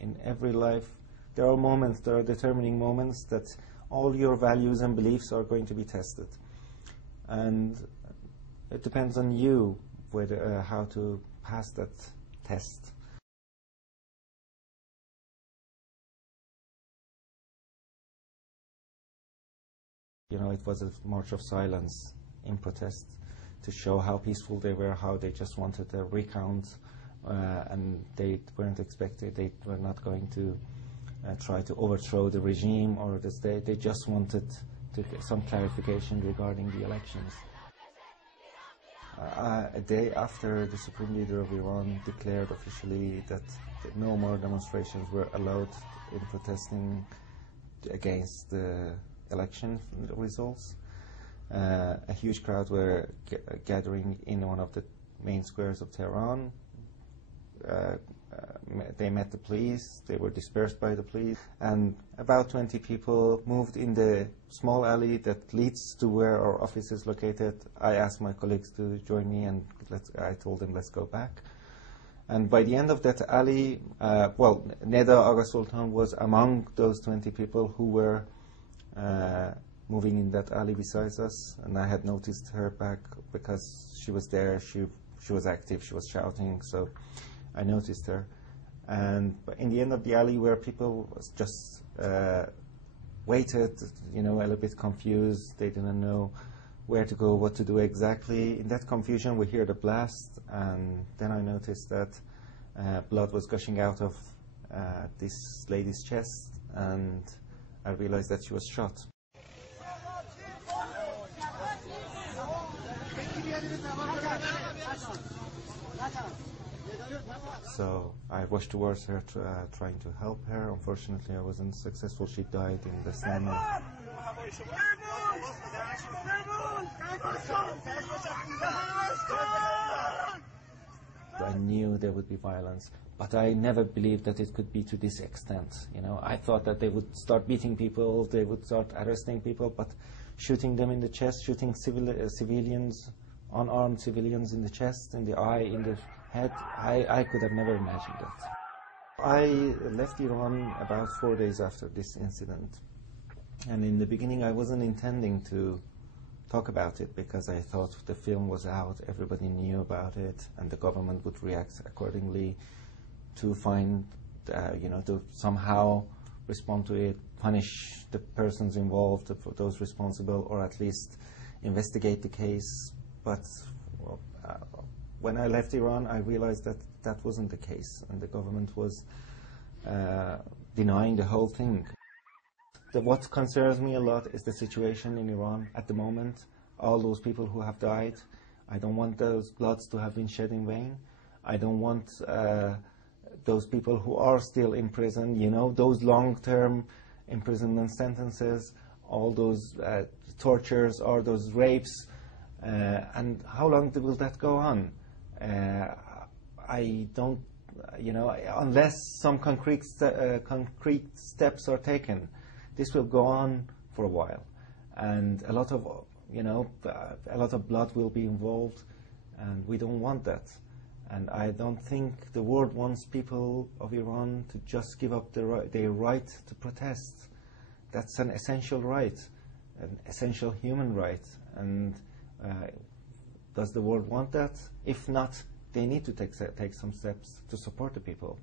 in every life, there are moments, there are determining moments that all your values and beliefs are going to be tested. And it depends on you whether, how to pass that test. You know, it was a march of silence in protest to show how peaceful they were, how they just wanted a recount, and they weren't expected, they were not going to try to overthrow the regime or the state. They just wanted to get some clarification regarding the elections. A day after the Supreme Leader of Iran declared officially that no more demonstrations were allowed in protesting against the election results, a huge crowd were gathering in one of the main squares of Tehran. They met the police, they were dispersed by the police, and about 20 people moved in the small alley that leads to where our office is located. I asked my colleagues to join me, and I told them, let's go back. And by the end of that alley, Neda Agha Soltan was among those 20 people who were moving in that alley besides us, and I had noticed her back because she was there, she was active, she was shouting, so I noticed her. And in the end of the alley where people just waited, you know, a little bit confused, they didn't know where to go, what to do exactly. In that confusion we hear the blast, and then I noticed that blood was gushing out of this lady's chest, and I realized that she was shot. So I rushed towards her, trying to help her. Unfortunately, I wasn't successful. She died in the slammer. I knew there would be violence, but I never believed that it could be to this extent. You know, I thought that they would start beating people, they would start arresting people, but shooting them in the chest, shooting civilians, unarmed civilians in the chest, in the eye, in the head, I could have never imagined that. I left Iran about 4 days after this incident, and in the beginning I wasn't intending to talk about it because I thought the film was out, everybody knew about it, and the government would react accordingly to find, to somehow respond to it, punish the persons involved, those responsible, or at least investigate the case. But when I left Iran, I realized that that wasn't the case, and the government was denying the whole thing. What concerns me a lot is the situation in Iran at the moment. All those people who have died, I don't want those bloods to have been shed in vain. I don't want those people who are still in prison, you know, those long-term imprisonment sentences, all those tortures or those rapes, and how long will that go on? I don't, unless some concrete steps are taken, this will go on for a while, and a lot of blood will be involved, and we don't want that. And I don't think the world wants people of Iran to just give up their right to protest. That's an essential right, an essential human right. And does the world want that? If not, they need to take some steps to support the people.